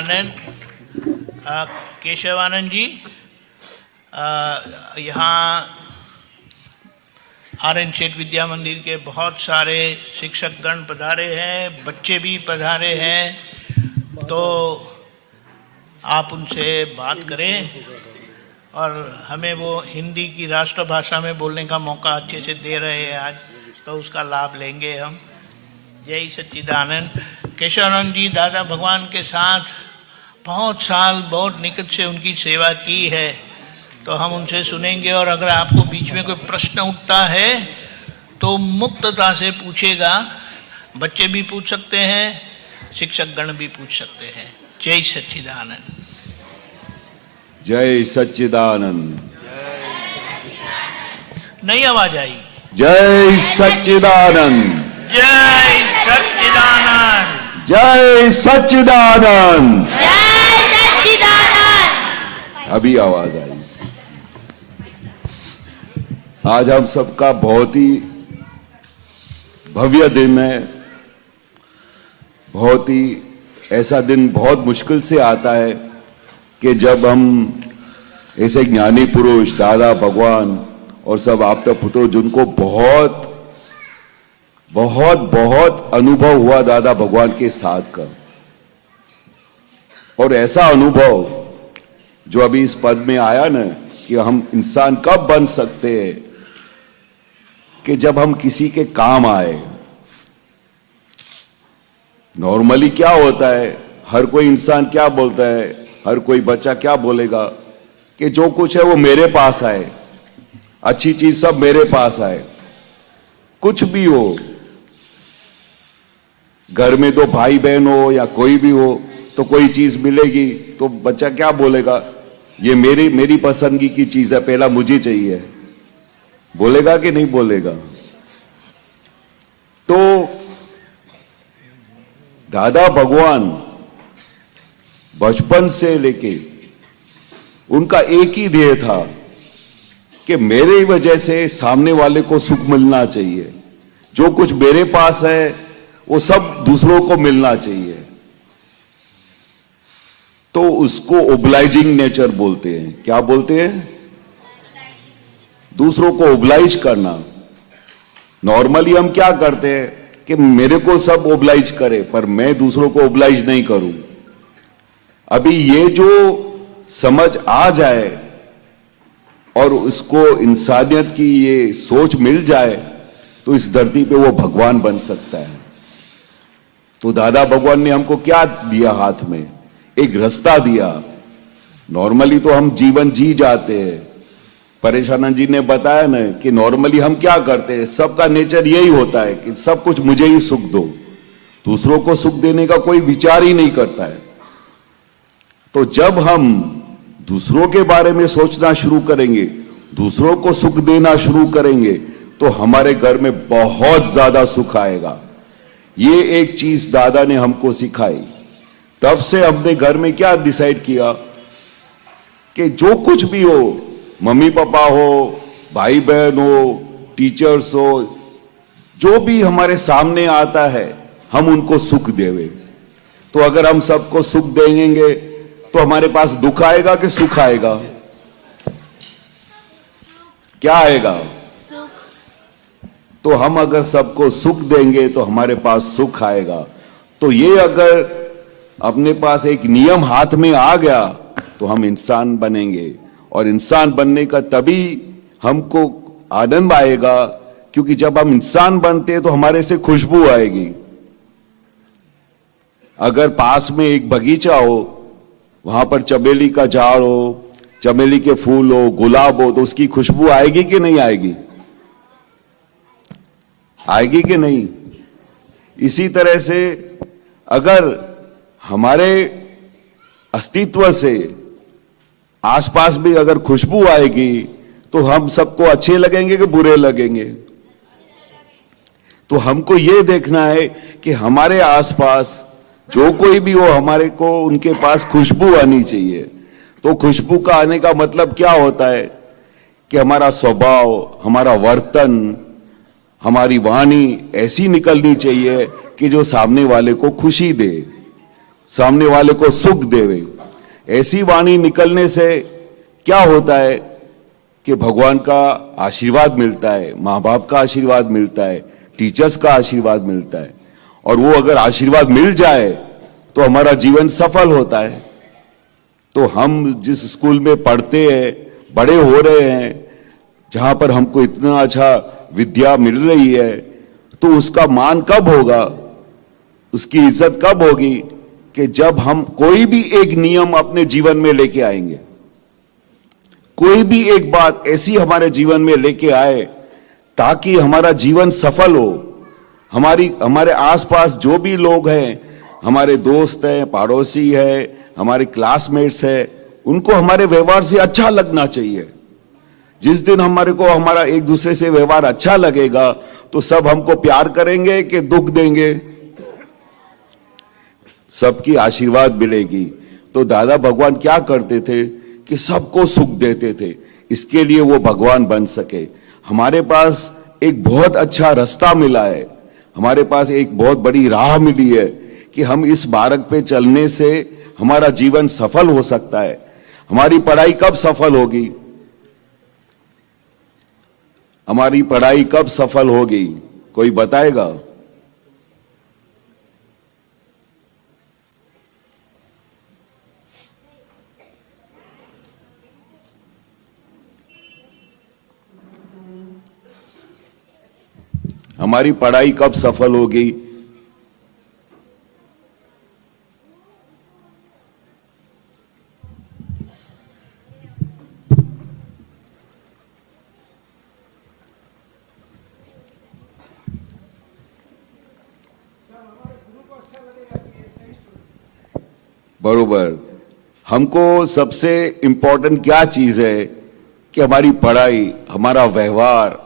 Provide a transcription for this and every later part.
सच्चिदानंद। केशवानंद जी, यहाँ आर्यन शेठ विद्या मंदिर के बहुत सारे शिक्षकगण पधारे हैं, बच्चे भी पधारे हैं, तो आप उनसे बात करें और हमें वो हिंदी की राष्ट्रभाषा में बोलने का मौका अच्छे से दे रहे हैं आज, तो उसका लाभ लेंगे हम। जय सच्चिदानंद। केशवानंद जी दादा भगवान के साथ बहुत साल बहुत निकट से उनकी सेवा की है, तो हम उनसे सुनेंगे। और अगर आपको बीच में कोई प्रश्न उठता है तो मुक्तता से पूछेगा, बच्चे भी पूछ सकते हैं, शिक्षकगण भी पूछ सकते हैं। जय सच्चिदानंद। जय सच्चिदानंद। नई आवाज आई। जय सच्चिदानंद। जय सच्चिदानंद। जय सच्चिदानंद। जय सच्चिदानंद। अभी आवाज आई। आज हम सबका बहुत ही भव्य दिन है। बहुत ही ऐसा दिन बहुत मुश्किल से आता है कि जब हम ऐसे ज्ञानी पुरुष दादा भगवान और सब आपदा पुत्रों जिनको बहुत बहुत बहुत अनुभव हुआ दादा भगवान के साथ का, और ऐसा अनुभव जो अभी इस पद में आया ना कि हम इंसान कब बन सकते हैं कि जब हम किसी के काम आए। नॉर्मली क्या होता है, हर कोई इंसान क्या बोलता है, हर कोई बच्चा क्या बोलेगा कि जो कुछ है वो मेरे पास आए, अच्छी चीज सब मेरे पास आए। कुछ भी हो, घर में दो भाई बहन हो या कोई भी हो, तो कोई चीज मिलेगी तो बच्चा क्या बोलेगा, ये मेरी पसंदगी की चीज है, पहला मुझे चाहिए। बोलेगा कि नहीं बोलेगा? तो दादा भगवान बचपन से लेके उनका एक ही ध्येय था कि मेरे वजह से सामने वाले को सुख मिलना चाहिए, जो कुछ मेरे पास है वो सब दूसरों को मिलना चाहिए। तो उसको ओब्लाइजिंग नेचर बोलते हैं। क्या बोलते हैं? दूसरों को ओब्लाइज करना। नॉर्मली हम क्या करते हैं कि मेरे को सब ओब्लाइज करे, पर मैं दूसरों को ओब्लाइज नहीं करूं। अभी ये जो समझ आ जाए और उसको इंसानियत की ये सोच मिल जाए तो इस धरती पे वो भगवान बन सकता है। तो दादा भगवान ने हमको क्या दिया हाथ में? एक रास्ता दिया। नॉर्मली तो हम जीवन जी जाते हैं। परेशानंद जी ने बताया ना कि नॉर्मली हम क्या करते हैं, सबका नेचर यही होता है कि सब कुछ मुझे ही सुख दो, दूसरों को सुख देने का कोई विचार ही नहीं करता है। तो जब हम दूसरों के बारे में सोचना शुरू करेंगे, दूसरों को सुख देना शुरू करेंगे, तो हमारे घर में बहुत ज्यादा सुख आएगा। ये एक चीज दादा ने हमको सिखाई। तब से हमने घर में क्या डिसाइड किया कि जो कुछ भी हो, मम्मी पापा हो, भाई बहन हो, टीचर्स हो, जो भी हमारे सामने आता है हम उनको सुख देवे। तो अगर हम सबको सुख देंगे तो हमारे पास दुख आएगा कि सुख आएगा? क्या आएगा? सुख। तो हम अगर सबको सुख देंगे तो हमारे पास सुख आएगा। तो ये अगर अपने पास एक नियम हाथ में आ गया तो हम इंसान बनेंगे, और इंसान बनने का तभी हमको आनंद आएगा क्योंकि जब हम इंसान बनते हैं तो हमारे से खुशबू आएगी। अगर पास में एक बगीचा हो, वहां पर चमेली का झाड़ हो, चमेली के फूल हो, गुलाब हो, तो उसकी खुशबू आएगी कि नहीं आएगी? आएगी कि नहीं? इसी तरह से अगर हमारे अस्तित्व से आसपास भी अगर खुशबू आएगी तो हम सबको अच्छे लगेंगे कि बुरे लगेंगे? तो हमको ये देखना है कि हमारे आसपास जो कोई भी हो, हमारे को उनके पास खुशबू आनी चाहिए। तो खुशबू का आने का मतलब क्या होता है कि हमारा स्वभाव, हमारा वर्तन, हमारी वाणी ऐसी निकलनी चाहिए कि जो सामने वाले को खुशी दे। सामने वाले को सुख देवे। ऐसी वाणी निकलने से क्या होता है कि भगवान का आशीर्वाद मिलता है, माँ बाप का आशीर्वाद मिलता है, टीचर्स का आशीर्वाद मिलता है, और वो अगर आशीर्वाद मिल जाए तो हमारा जीवन सफल होता है। तो हम जिस स्कूल में पढ़ते हैं, बड़े हो रहे हैं, जहां पर हमको इतना अच्छा विद्या मिल रही है, तो उसका मान कब होगा, उसकी इज्जत कब होगी कि जब हम कोई भी एक नियम अपने जीवन में लेके आएंगे, कोई भी एक बात ऐसी हमारे जीवन में लेके आए ताकि हमारा जीवन सफल हो। हमारे आसपास जो भी लोग हैं, हमारे दोस्त हैं, पड़ोसी है, हमारे क्लासमेट्स हैं, उनको हमारे व्यवहार से अच्छा लगना चाहिए। जिस दिन हमारा एक दूसरे से व्यवहार अच्छा लगेगा तो सब हमको प्यार करेंगे कि दुख देंगे, सबकी आशीर्वाद मिलेगी। तो दादा भगवान क्या करते थे कि सबको सुख देते थे, इसके लिए वो भगवान बन सके। हमारे पास एक बहुत अच्छा रास्ता मिला है, हमारे पास एक बहुत बड़ी राह मिली है कि हम इस मार्ग पे चलने से हमारा जीवन सफल हो सकता है। हमारी पढ़ाई कब सफल होगी, हमारी पढ़ाई कब सफल होगी, कोई बताएगा? हमारी पढ़ाई कब सफल होगी? बरोबर। हमको सबसे इंपॉर्टेंट क्या चीज है कि हमारी पढ़ाई, हमारा व्यवहार,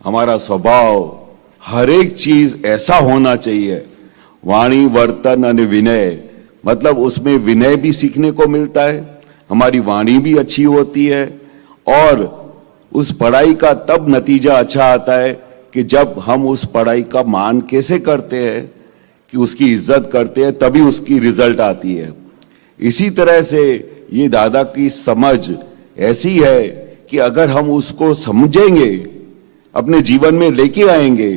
हमारा स्वभाव, हर एक चीज ऐसा होना चाहिए। वाणी, वर्तन और विनय, मतलब उसमें विनय भी सीखने को मिलता है, हमारी वाणी भी अच्छी होती है, और उस पढ़ाई का तब नतीजा अच्छा आता है कि जब हम उस पढ़ाई का मान कैसे करते हैं, कि उसकी इज्जत करते हैं, तभी उसकी रिजल्ट आती है। इसी तरह से ये दादा की समझ ऐसी है कि अगर हम उसको समझेंगे, अपने जीवन में लेके आएंगे,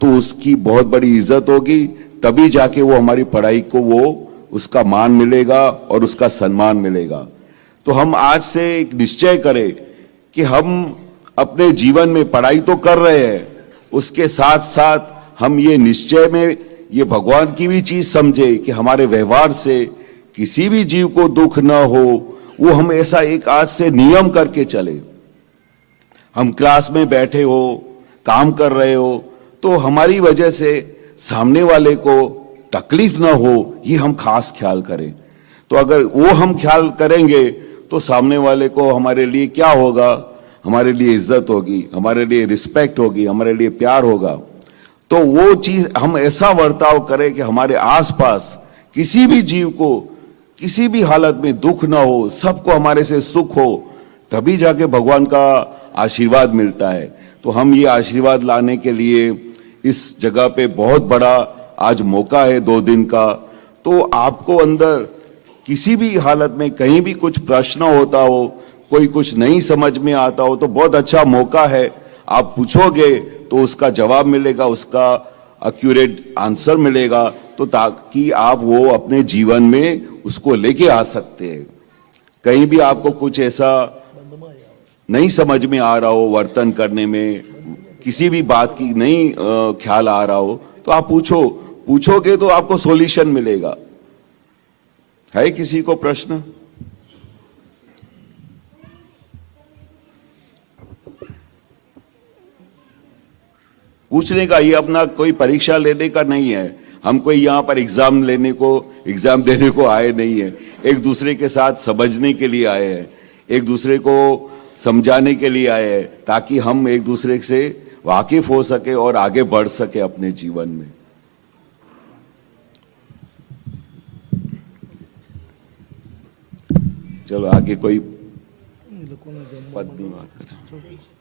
तो उसकी बहुत बड़ी इज्जत होगी, तभी जाके वो हमारी पढ़ाई को उसका मान मिलेगा और उसका सम्मान मिलेगा। तो हम आज से एक निश्चय करें कि हम अपने जीवन में पढ़ाई तो कर रहे हैं, उसके साथ साथ हम ये निश्चय में ये भगवान की भी चीज समझे कि हमारे व्यवहार से किसी भी जीव को दुख ना हो, वो हम ऐसा एक आज से नियम करके चले। हम क्लास में बैठे हो, काम कर रहे हो, तो हमारी वजह से सामने वाले को तकलीफ ना हो, ये हम खास ख्याल करें। तो अगर वो हम ख्याल करेंगे तो सामने वाले को हमारे लिए क्या होगा, हमारे लिए इज्जत होगी, हमारे लिए रिस्पेक्ट होगी, हमारे लिए प्यार होगा। तो वो चीज हम ऐसा बर्ताव करें कि हमारे आसपास किसी भी जीव को किसी भी हालत में दुख ना हो, सबको हमारे से सुख हो, तभी जाके भगवान का आशीर्वाद मिलता है। तो हम ये आशीर्वाद लाने के लिए इस जगह पे बहुत बड़ा आज मौका है 2 दिन का। तो आपको अंदर किसी भी हालत में कहीं भी कुछ प्रश्न होता हो, कोई कुछ नहीं समझ में आता हो, तो बहुत अच्छा मौका है। आप पूछोगे तो उसका जवाब मिलेगा, उसका एक्यूरेट आंसर मिलेगा, तो ताकि आप वो अपने जीवन में उसको लेके आ सकते हैं। कहीं भी आपको कुछ ऐसा नहीं समझ में आ रहा हो, वर्तन करने में किसी भी बात की नहीं ख्याल आ रहा हो, तो आप पूछोगे तो आपको सॉल्यूशन मिलेगा। है किसी को प्रश्न? पूछने का, ये अपना कोई परीक्षा लेने का नहीं है। हम कोई यहाँ पर एग्जाम देने को आए नहीं है। एक दूसरे के साथ समझने के लिए आए हैं, एक दूसरे को समझाने के लिए आए हैं, ताकि हम एक दूसरे से वाकिफ हो सके और आगे बढ़ सके अपने जीवन में। चलो आगे कोई पद की बात करें।